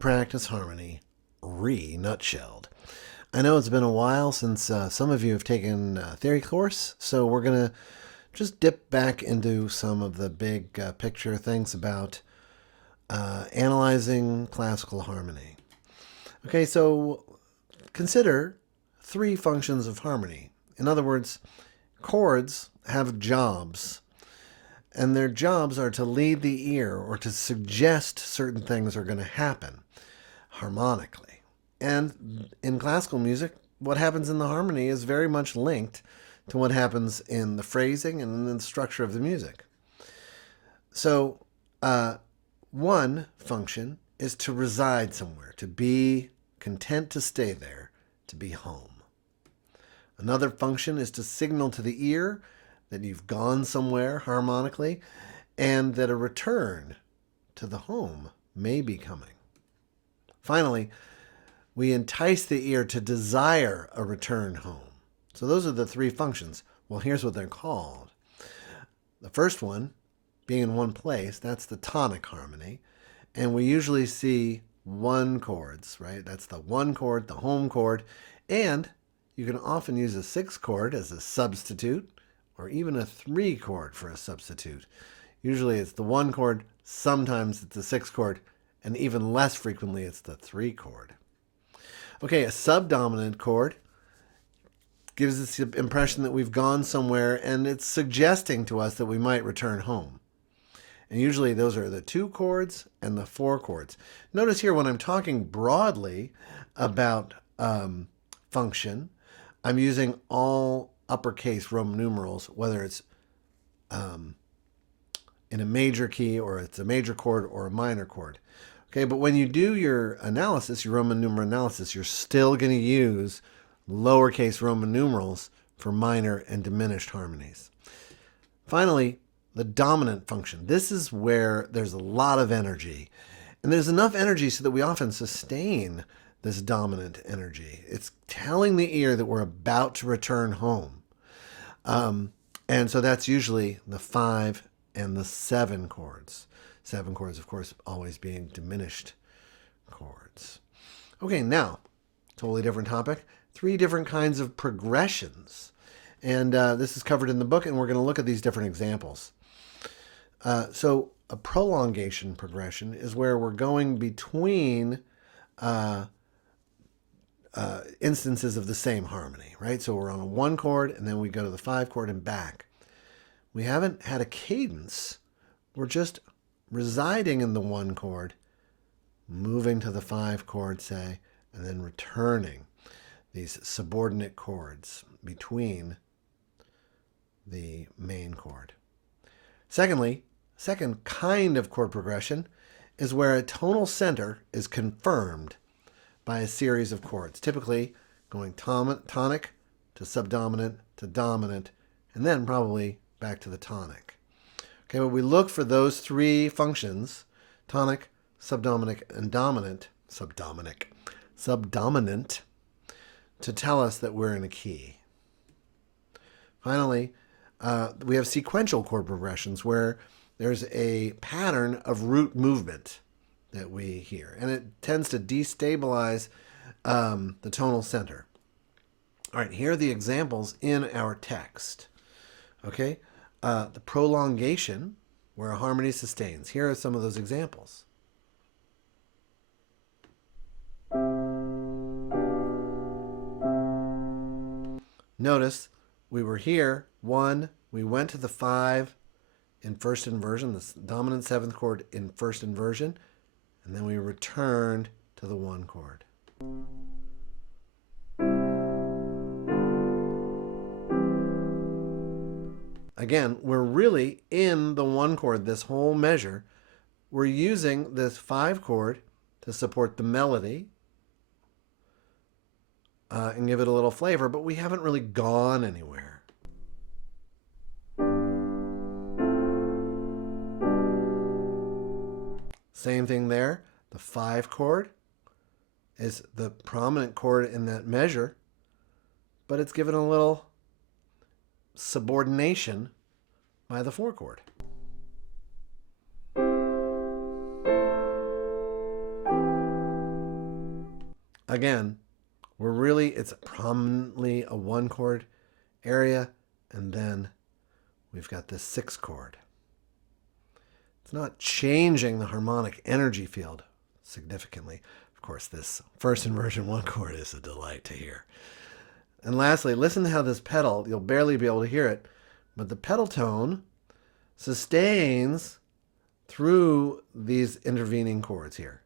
Practice harmony, nutshelled. I know it's been a while since some of you have taken a theory course, so we're going to just dip back into some of the big picture things about analyzing classical harmony. Okay, so consider three functions of harmony. In other words, chords have jobs, and their jobs are to lead the ear or to suggest certain things are going to happen harmonically. And in classical music, what happens in the harmony is very much linked to what happens in the phrasing and in the structure of the music. So, one function is to reside somewhere, to be content to stay there, to be home. Another function is to signal to the ear that you've gone somewhere harmonically and that a return to the home may be coming. Finally, we entice the ear to desire a return home. So those are the three functions. Well, here's what they're called. The first one, being in one place, that's the tonic harmony. And we usually see one chords, right? That's the one chord, the home chord. And you can often use a sixth chord as a substitute, or even a three chord for a substitute. Usually it's the one chord, sometimes it's the sixth chord, and even less frequently it's the three chord. Okay, a subdominant chord gives us the impression that we've gone somewhere and it's suggesting to us that we might return home. And usually those are the two chords and the four chords. Notice here when I'm talking broadly about function, I'm using all uppercase Roman numerals, whether it's in a major key or it's a major chord or a minor chord. Okay, but when you do your analysis, your Roman numeral analysis, you're still going to use lowercase Roman numerals for minor and diminished harmonies. Finally, the dominant function. This is where there's a lot of energy. And there's enough energy so that we often sustain this dominant energy. It's telling the ear that we're about to return home. And so that's usually the 5 and the 7 chords. 7 chords, of course, always being diminished chords. Okay, now, totally different topic. 3 different kinds of progressions. And this is covered in the book, and we're going to look at these different examples. So a prolongation progression is where we're going between instances of the same harmony, right? So we're on a 1 chord, and then we go to the 5 chord and back. We haven't had a cadence. We're just residing in the 1 chord, moving to the 5 chord, say, and then returning these subordinate chords between the main chord. Secondly, second kind of chord progression is where a tonal center is confirmed by a series of chords, typically going tonic to subdominant to dominant, and then probably back to the tonic. Okay, well, we look for those 3 functions, tonic, subdominant, and subdominant, to tell us that we're in a key. Finally, we have sequential chord progressions where there's a pattern of root movement that we hear, and it tends to destabilize the tonal center. All right, here are the examples in our text. Okay, the prolongation, where a harmony sustains. Here are some of those examples. Notice we were here, 1, we went to the 5 in first inversion, the dominant 7th chord in first inversion, and then we returned to the 1 chord. Again, we're really in the 1 chord this whole measure. We're using this 5 chord to support the melody and give it a little flavor, but we haven't really gone anywhere. Same thing there. The 5 chord is the prominent chord in that measure, but it's given a little subordination by the 4 chord. again, it's prominently a 1 chord area, and then we've got this 6 chord. It's not changing the harmonic energy field significantly. Of course, this first inversion 1 chord is a delight to hear. And lastly, listen to how this pedal, you'll barely be able to hear it, but the pedal tone sustains through these intervening chords here.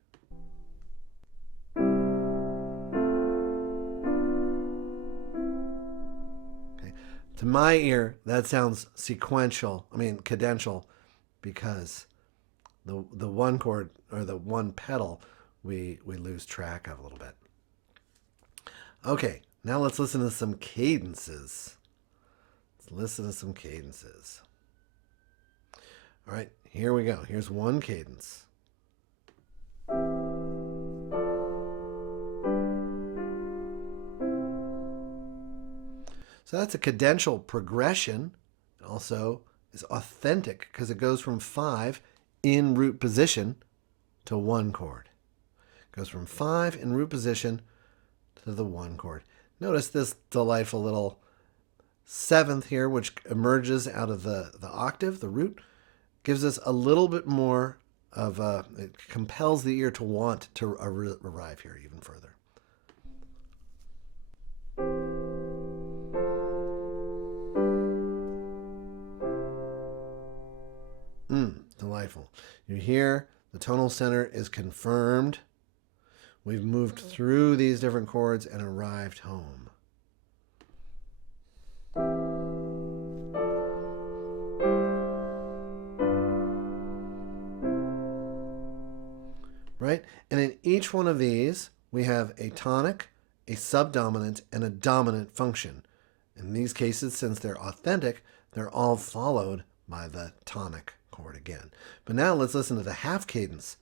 Okay. To my ear, that sounds cadential, because the 1 chord or the 1 pedal we lose track of a little bit. Okay, now let's listen to some cadences. All right, here we go. Here's 1 cadence. So that's a cadential progression. It also is authentic because it goes from 5 in root position to 1 chord. It goes from 5 in root position to the 1 chord. Notice this delightful little 7th here, which emerges out of the octave, the root, gives us a little bit more of it compels the ear to want to arrive here even further. Delightful. You hear the tonal center is confirmed. We've moved through these different chords and arrived home. Right? And in each one of these, we have a tonic, a subdominant, and a dominant function. In these cases, since they're authentic, they're all followed by the tonic chord again. But now let's listen to the half cadence.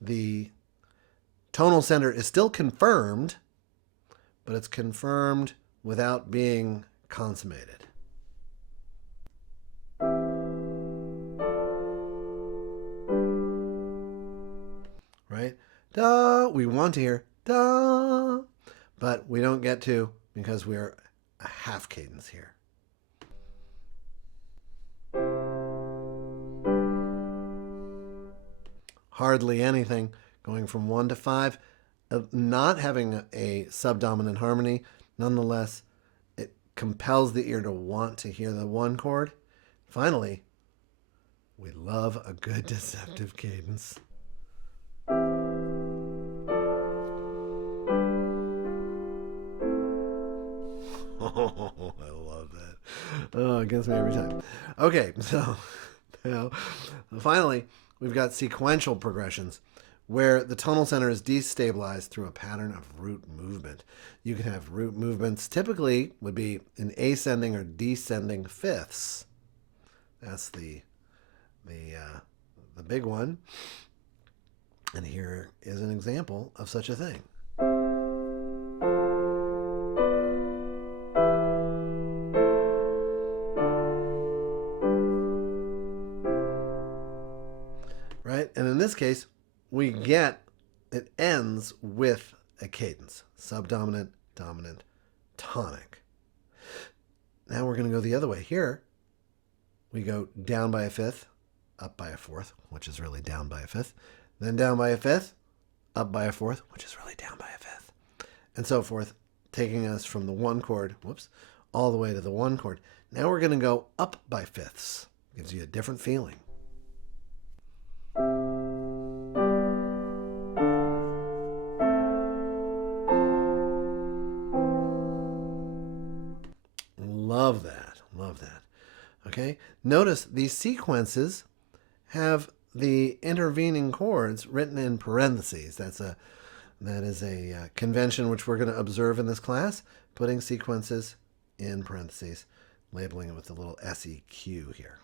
The tonal center is still confirmed, but it's confirmed without being consummated. Right? Da, we want to hear da, but we don't get to because we're a half cadence here. Hardly anything, going from 1 to 5, not having a subdominant harmony. Nonetheless, it compels the ear to want to hear the 1 chord. Finally, we love a good deceptive cadence. Oh, I love that. Oh, it gets me every time. Okay, so now, finally, we've got sequential progressions where the tonal center is destabilized through a pattern of root movement. You can have root movements, typically would be in ascending or descending fifths. That's the big one. And here is an example of such a thing. Right? And in this case, it ends with a cadence. Subdominant, dominant, tonic. Now we're going to go the other way. Here, we go down by a fifth, up by a fourth, which is really down by a fifth. Then down by a fifth, up by a fourth, which is really down by a fifth. And so forth, taking us from the 1 chord, all the way to the 1 chord. Now we're going to go up by fifths. Gives you a different feeling. Love that. Okay, notice these sequences have the intervening chords written in parentheses. That is a convention which we're going to observe in this class, putting sequences in parentheses, labeling it with a little SEQ here.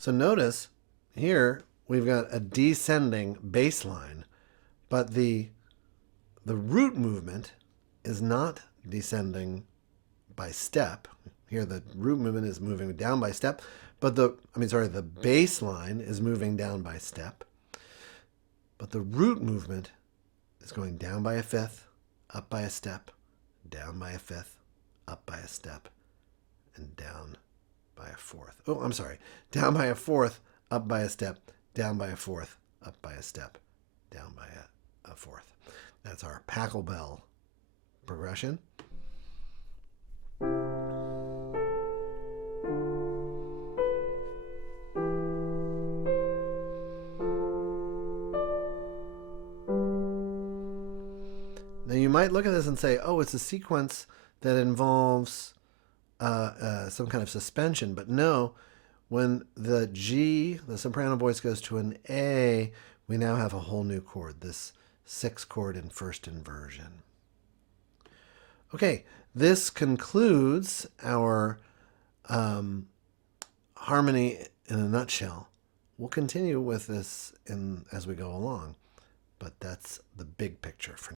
So notice here we've got a descending bass line, but the root movement is not descending by step. Here the root movement is moving down by step, but the bass line is moving down by step, but the root movement is going down by a fifth, up by a step, down by a fifth, up by a step, and down by a fourth. Oh, I'm sorry. Down by a fourth, up by a step, down by a fourth, up by a step, down by a fourth. That's our Pachelbel progression. Now you might look at this and say, oh, it's a sequence that involves some kind of suspension, but no, when the G, the soprano voice, goes to an A, we now have a whole new chord, this 6th chord in first inversion. Okay, this concludes our harmony in a nutshell. We'll continue with this as we go along, but that's the big picture for now.